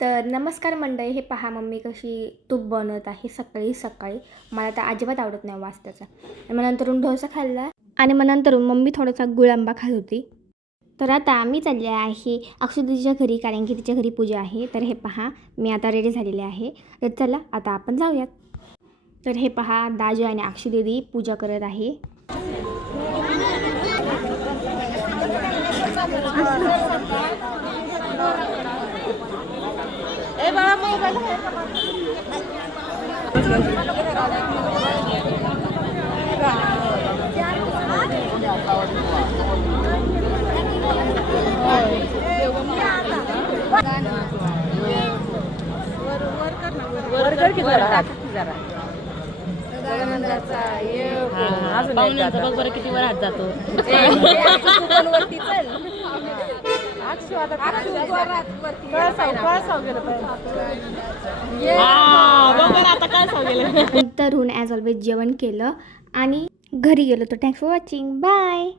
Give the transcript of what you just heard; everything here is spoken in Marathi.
तर नमस्कार मंडळी, हे पहा मम्मी कशी तूप बनवत आहे सकाळी सकाळी. मला तर अजिबात आवडत नाही वाजताचा. मग नंतरून डोसा खाल्ला आणि मग नंतरून मम्मी थोडासा गुळ आंबा खात होती. तर आता आम्ही चालले आहे अक्षुदीच्या घरी, कारण की तिच्या घरी पूजा आहे. तर हे पहा, मी आता रेडी झालेले आहे. तर चला आता आपण जाऊयात. तर हे पहा, दाजी आणि अक्षुदीदी पूजा करत आहे. पाहुण्यांचा बघ बरं किती वर हात जातो. नंतरून ॲज ऑलवेज जेवण केलं आणि घरी गेलो. तर थँक्स फॉर वॉचिंग. बाय.